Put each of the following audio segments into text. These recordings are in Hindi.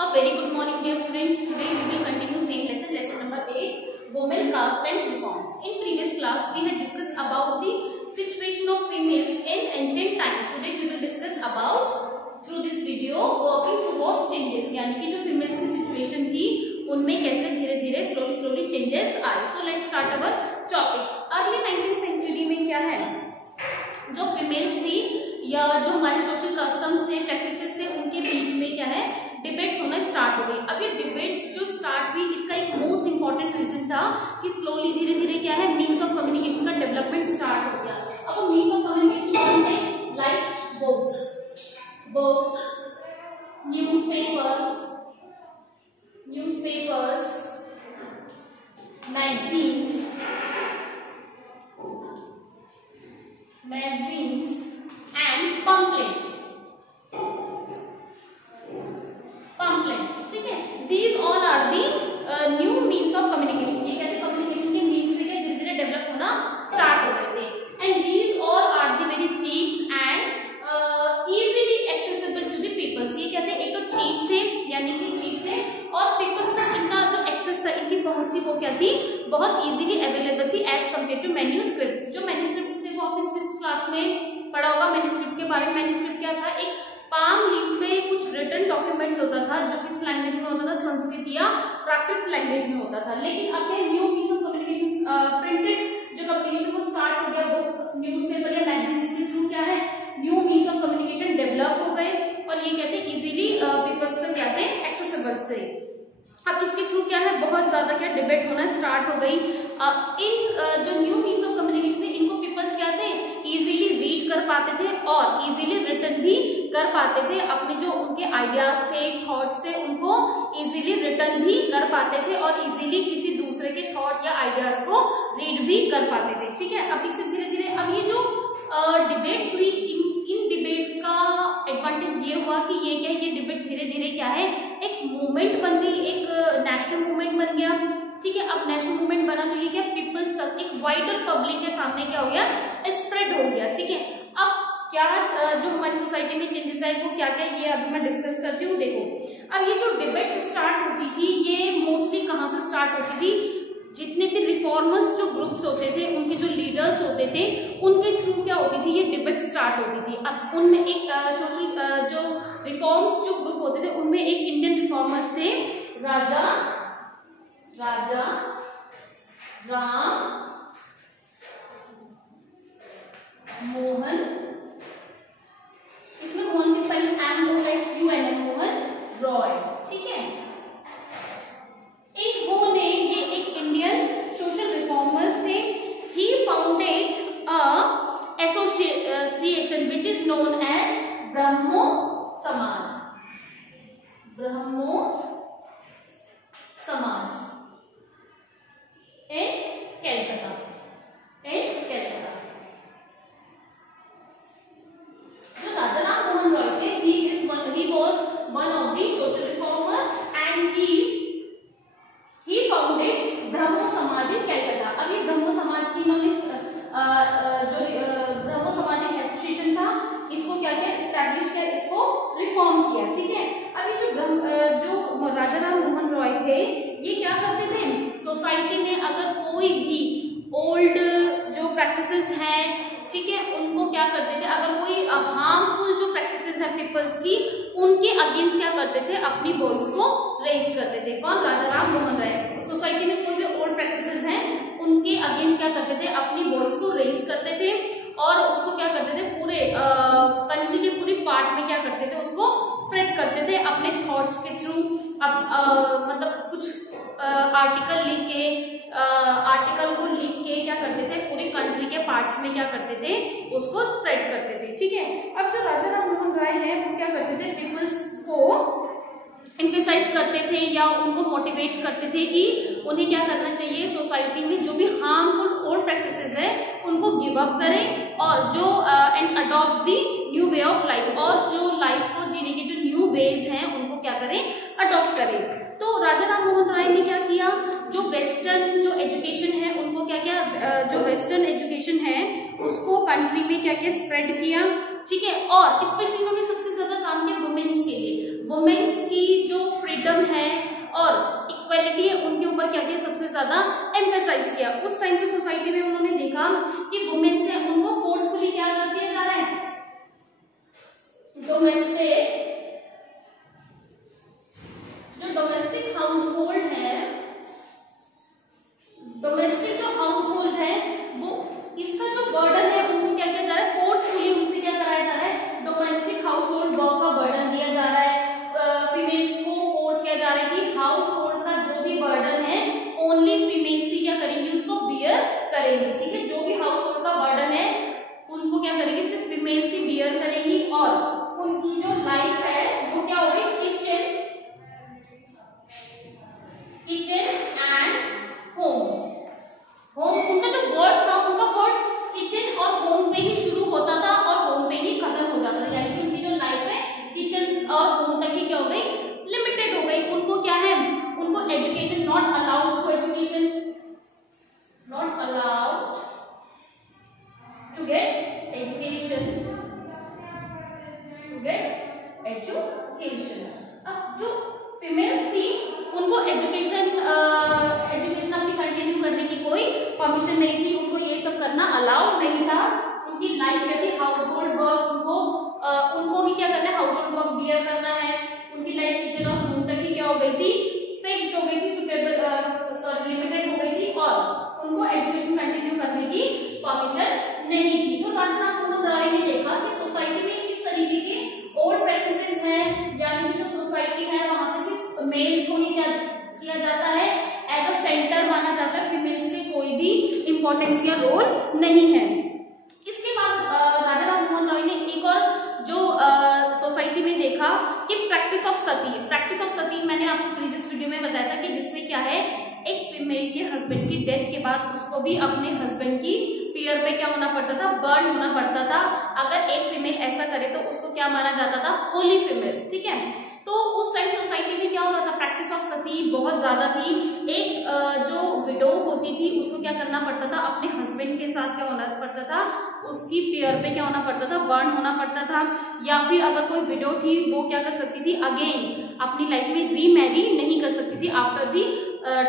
A very good morning, dear students. Today we will continue same lesson, lesson number 8, women, caste and reforms. In previous class, we had discussed about the situation of females in ancient time. Today we will discuss about through this video working towards changes. यानी कि जो females की situation थी, उनमें कैसे धीरे-धीरे slowly changes आए. So let's start our topic. Early 19th century में क्या है? जो females थी या जो हमारे सोशल कस्टम्स थे, प्रैक्टिसेस थे, उनके बीच में क्या है डिबेट्स होना स्टार्ट हो गई. अब ये डिबेट्स जो स्टार्ट हुई, इसका एक मोस्ट इंपॉर्टेंट रीजन था कि स्लोली धीरे-धीरे क्या है मीन्स ऑफ कम्युनिकेशन का डेवलपमेंट स्टार्ट हो गया. अब वो मीन्स ऑफ कम्युनिकेशन कौन थे? Like books, newspapers, magazines and pamphlets. ठीक है, these all are the new means of communication. ये कहते हैं कम्युनिकेशन के मीन्स से क्या धीरे-धीरे डेवलप होना स्टार्ट हो गए थे. And these all are the very cheap and easily accessible to the peoples. ये कहते हैं एक तो चीप थे, यानी कि चीप थे, और पीपल्स तक इनका जो एक्सेस था, इनकी पहुंच थी, वो क्या थी, बहुत इजीली अवेलेबल थी एज कम्पेयर टू मैन्यूस्क्रिप्ट्स. जो मैन्यूस्क्रिप्ट्स थे वो आपने 6th क्लास में पढ़ा होगा. मैन्यूस्क्रिप्ट के बारे में, मैन्यूस्क्रिप्ट क्या था, एक पाम लीफ पे कुछ रिटन डॉक्यूमेंट्स होता था जो किस लैंग्वेज में होता था, संस्कृत या प्राकृत लैंग्वेज में होता था. लेकिन अब ये new means of communication printed जो कम्युनिकेशन को स्टार्ट हो गया, बुक्स, न्यूज़पेपर या मैगजीन्स के थ्रू क्या है new means of communication develop हो गए, और ये कहते हैं इजीली पीपल्स तक क्या थे एक्सेसिबल थे. अब इसके थ्रू क्या है बहुत ज्यादा क्या डिबेट होना स्टार्ट हो गई. इन जो न्यू मीन्स ऑफ कम्युनिकेशन थे, इनको पीपल्स क्या थे इजीली रीड कर पाते थे और इजीली रिटन भी कर पाते थे. अपने जो उनके आइडियाज थे, थॉट्स थे, उनको इजीली रिटन भी कर पाते थे और इजीली किसी दूसरे के थॉट या आइडियाज को रीड भी कर पाते थे. ठीक है, अब इससे धीरे-धीरे अब ये जो डिबेट्स हुई, इन डिबेट्स का एडवांटेज ये हुआ कि ये क्या, ये डिबेट धीरे-धीरे क्या है एक मूवमेंट बन गई, एक नेशनल मूवमेंट बन गया. ठीक है, अब नेशनल मूवमेंट बना तो ये क्या पीपल्स तक, एक वाइडर पब्लिक के सामने क्या हो गया, स्प्रेड हो गया. ठीक है, अब क्या जो हमारी सोसाइटी में चेंजेस आए वो क्या क्या, ये अभी मैं डिस्कस करती हूँ. देखो, अब ये जो डिबेट्स स्टार्ट होती थी, ये मोस्टली कहाँ से स्टार्ट होती थी, जितने भी रिफॉर्मर्स जो ग्रुप्स होते थे, उनके जो लीडर्स होते थे, उनके थ्रू क्या होती थी ये डिबेट स्टार्ट होती थी. अब उनमें एक सोशल जो रिफॉर्म्स जो ग्रुप होते थे, उनमें एक इंडियन रिफॉर्मर्स थे, राजा राम मोहन. इसमें मोहन की स्पेलिंग MOHUN, मोहन रॉय. ठीक है, ये एक इंडियन सोशल रिफॉर्मर्स थे. He founded a association which is known as Brahmo Samaj in Calcutta. जो राजा राम मोहन रॉय थे, he was one of the social reformer and he founded Brahmo Samaj in Calcutta. अब ये ब्रह्मो समाज की इन्होंने जो ब्रह्मो समाज एक एसोसिएशन था, इसको क्या किया, एस्टैब्लिश किया, इसको रिफॉर्म किया. ठीक है, अब ये जो राजा राम मोहन रॉय थे, ये क्या करते थे, सोसाइटी में अगर कोई भी ओल्ड जो प्रैक्टिसेस हैं, ठीक है, उनको क्या करते थे, अगर कोई हार्मफुल जो प्रैक्टिसेस है पीपल्स की, उनके अगेंस्ट क्या करते थे, अपनी वॉइस को रेज करते थे. कौन? राजा राम मोहन रॉय. सोसाइटी में कोई भी ओल्ड प्रैक्टिसेस हैं, उनके अगेंस्ट क्या करते थे, अपनी वॉइस को रेज करते थे और उसको क्या करते थे, पूरे कंट्री के पूरी पार्ट में क्या करते थे, उसको स्प्रेड करते थे अपने थॉट्स के थ्रू. अब मतलब कुछ आर्टिकल को लिख के क्या करते थे, पूरी कंट्री के पार्ट्स में क्या करते थे, उसको स्प्रेड करते थे. ठीक है, अब जो राजा राम मोहन रॉय है वो क्या करते थे, पीपल्स को एम्फेसाइज करते थे या उनको मोटिवेट करते थे कि उन्हें क्या करना चाहिए, सोसाइटी में जो भी हार्मफुल ओल्ड प्रैक्टिसेस है उनको गिव अप करें और जो and adopt the new way of life, और जो लाइफ को जीने के जो न्यू वेज हैं उनको क्या करें, अडॉप्ट करें. तो राजा राम मोहन रॉय ने क्या किया, जो वेस्टर्न जो एजुकेशन है उनको क्या किया, जो वेस्टर्न एजुकेशन है उसको कंट्री में क्या किया, स्प्रेड किया. ठीक है, और स्पेशली उन्होंने सबसे ज्यादा काम किया वुमेन्स के लिए. वुमेन्स की जो ज्यादा एम्फेसाइज किया। उस टाइम की सोसाइटी में उन्होंने देखा कि वुमेन से उनको फोर्सफुली क्या कर दिया जा रहा है, डोमेस्टिक हाउसहोल्ड है, डोमेस्टिक जो हाउसहोल्ड है वो इसका जो बर्डन है उनको क्या किया जा रहा है, फोर्सफुली उनसे क्या कराया जा रहा है, डोमेस्टिक हाउसहोल्ड वर्क का बर्डन दिया जा रहा है। फीमेल्स को फोर्स किया जा रहा है कि हाउस होल्ड का जो भी बर्डन है ओनली फीमेल्स ही क्या करेंगी, उसको बियर करेंगे। ठीक है, जो भी हाउस होल्ड का बर्डन है उनको क्या करेंगे, सिर्फ फीमेल्स ही बियर करेंगी। और उनकी जो लाइफ है वो क्या हो गई, किचन एंड होम। उनका जो वर्क था, उनका वर्क किचन और होम पे ही शुरू होता था और होम पे ही खत्म हो जाता था। यानी कि उनकी जो लाइफ है किचन और होम तक ही क्या हो गई, लिमिटेड हो गई। उनको क्या है, उनको education not allowed to education, not allowed to get education, अब जो फीमेल्स थी उनको एजुकेशन अपनी कंटिन्यू करने की कोई परमिशन नहीं थी, उनको ये सब करना अलाउड नहीं था। उनकी लाइफ में थी हाउस होल्ड वर्क, उनको ही क्या करना है, हाउस होल्ड वर्क बियर करना है। उनकी लाइफ किचन और होम तक ही क्या हो गई थी, फिक्स्ड हो गई थी, लिमिटेड हो गई थी और उनको एजुकेशन कंटिन्यू करने की परमिशन नहीं थी। तो राजा राममोहन रॉय ने देखा कि सोसाइटी में किस तरीके के ओल्ड प्रैक्टिसेस हैं, यानी कि जो सोसाइटी है वहां पे सिर्फ मेल्स को ही क्या किया जाता है, एज अ सेंटर माना जाता है, फीमेल्स के कोई भी इंपॉर्टेंस या रोल नहीं है। इसके बाद राजा राममोहन रॉय ने एक और जो सोसाइटी में देखा कि प्रैक्टिस ऑफ सती मैंने आपको प्रीवियस वीडियो में बताया था कि जिसमें क्या है, एक फीमेल के हस्बैंड की डेथ के बाद उसको भी अपने हस्बैंड की पीयर पे क्या होना पड़ता था, बर्न होना पड़ता था। अगर एक फीमेल ऐसा करे तो उसको क्या माना जाता था, होली फीमेल। ठीक है, तो उस टाइम सोसाइटी में क्या हो रहा था, प्रैक्टिस ऑफ सती बहुत ज्यादा थी। एक जो विडो होती थी उसको क्या करना पड़ता था, अपने हस्बैंड के साथ क्या होना पड़ता था, उसकी पेयर पे क्या होना पड़ता था, बर्न होना पड़ता था। या फिर अगर कोई विडो थी वो क्या कर सकती थी, अगेन अपनी लाइफ में रीमैरी नहीं कर सकती थी after the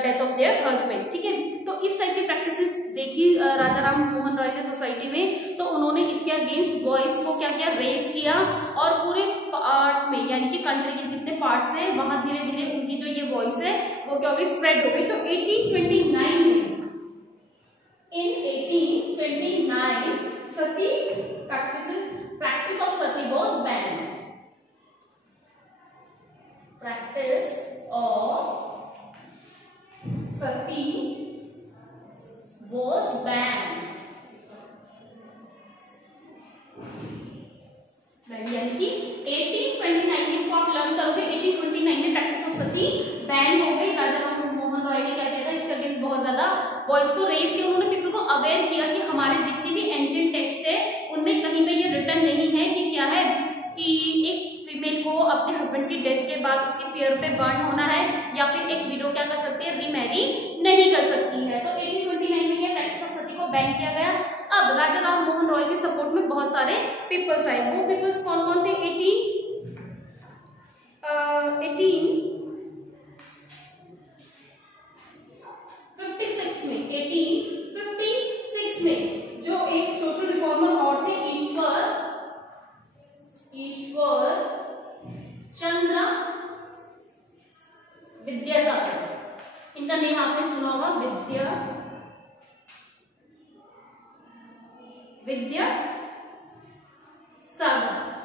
death of their husband. ठीक है, तो इस टाइप की प्रैक्टिसेस देखी राजा राममोहन रॉय ने सोसाइटी में, तो उन्होंने इसके अगेंस्ट वॉइस को क्या किया, रेस किया और पूरे पार्ट में यानी कि कंट्री के जितने पार्ट्स हैं वहां धीरे धीरे उनकी जो ये वॉइस है वो क्या हो गई, स्प्रेड हो गई। तो 1829 में, in 1829 sati practice of sati was banned, practice of sati was banned, यानी कि 1829 इसको आप लर्न करोगे, 1829 में प्रैक्टिस ऑफ सती बैन हो गई। राजा राममोहन रॉय ने क्या किया था, इसके अगेंस्ट बहुत ज्यादा वॉइस को रेज किया। उन्होंने पीपल को अवेयर किया कि हमारे जितने भी एंशिएंट टेक्स्ट है उनमें कहीं पे ये रिटर्न नहीं है कि क्या है, कि एक फीमेल को अपने हस्बैंड की डेथ के बाद उसके पेयर पे बर्न होना है या फिर एक विडो क्या कर सकती है, रीमैरी नहीं कर सकती है। तो 1829 में ये प्रैक्टिस ऑफ सती को बैन किया गया। अब राजा राममोहन रॉय के सपोर्ट में बहुत सारे पीपल्स आए। वो पीपल्स कौन कौन थे, 1856 में जो एक सोशल रिफॉर्मर और थे, ईश्वर चंद्र विद्यासागर, इनका नेम आपने सुना होगा, विद्यासागर।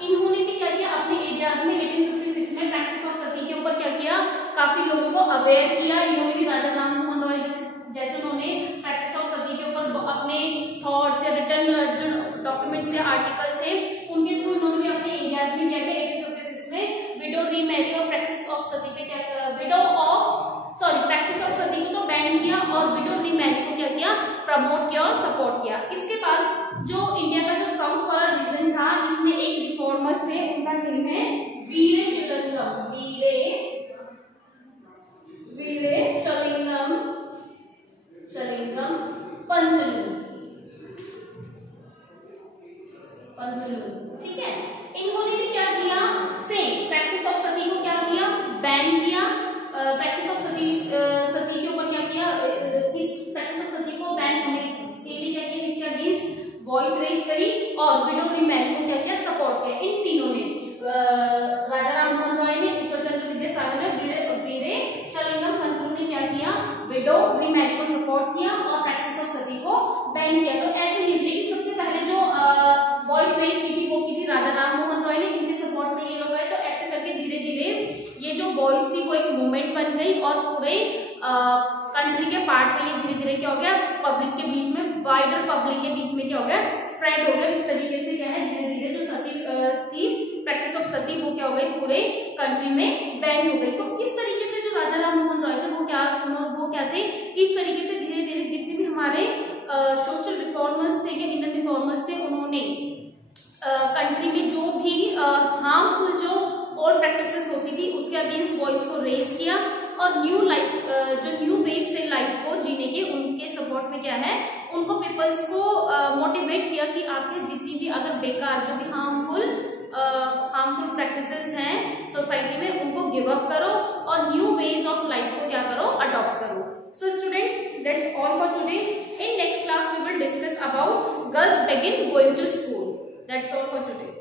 इन्होंने भी क्या किया, अपने एरियाज में 1856 में प्रैक्टिस ऑफ सती के ऊपर क्या किया, काफी लोगों को अवेयर किया। इन्होंने भी राजा राममोहन रॉय जैसे उन्होंने प्रैक्टिस ऑफ सती के ऊपर अपने थॉट्स या रिटर्न जो डॉक्यूमेंट्स या आर्टिकल थे उनके थ्रू इन्होंने भी अपने एरियाज में क्या किया, 1856 में विडो रीमैरी और प्रैक्टिस ऑफ सती पे क्या, प्रैक्टिस ऑफ सती को तो बैन किया और विडो रीमैरी को क्या किया, प्रमोट किया और सपोर्ट किया। इसके बाद जो इंडिया का जो साउथ वाला रीजन था, इसमें एक रिफॉर्मर्स थे, उनका नेम है वीरे शलिंगम पंतलू। ठीक है, इन्होंने भी क्या किया, सेम प्रैक्टिस ऑफ सती को क्या किया, बैन किया। प्रैक्टिस ऑफ सती के ऊपर क्या किया, सती को बैन होने के लिए क्या किया, इसके अगेंस्ट वॉइस रेज करी और विडो विमेन को क्या किया, सपोर्ट किया। इन तीनों ने राजा राम मोहन रॉय ने, ईश्वरचंद्र विद्यासागर ने, वीरे शलिंगम पंतु ने क्या किया, विडो विमेन को सपोर्ट किया और प्रैक्टिस ऑफ सती को बैन किया। तो ऐसे ही, लेकिन सबसे पहले जो वॉइस रेज की थी वो की थी राजा राम मोहन रॉय ने, इनके सपोर्ट में ये लोग आए। तो ऐसे करके धीरे धीरे ये जो वॉइस थी वो एक मूवमेंट बन गई और पूरे कंट्री के पार्ट में ये धीरे धीरे क्या हो गया, पब्लिक के बीच में, वाइडर पब्लिक के बीच में क्या हो गया, स्प्रेड हो गया। इस तरीके से क्या है, धीरे धीरे जो सती थी, प्रैक्टिस ऑफ सती, वो क्या हो गई, पूरे कंट्री में बैन हो गई। तो इस तरीके से जो राजा राम मोहन रॉय थे वो क्या थे, इस तरीके से धीरे धीरे जितने भी हमारे सोशल रिफॉर्मर्स थे या इंडियन रिफॉर्मर्स थे, उन्होंने कंट्री में जो भी हार्मफुल जो ओल्ड प्रैक्टिसेस होती थी उसके अगेंस्ट वॉइस को रेज किया और न्यू लाइफ, जो न्यू वेज थे लाइफ को जीने के, उनके सपोर्ट में क्या है, उनको पीपल्स को मोटिवेट किया कि आपके जितनी भी अगर बेकार जो भी हार्मफुल प्रैक्टिसेस हैं सोसाइटी में, उनको गिव अप करो और न्यू वेज ऑफ लाइफ को क्या करो, अडॉप्ट करो। So students, that's all for today. In next class we will discuss about girls begin going to school. That's all for today.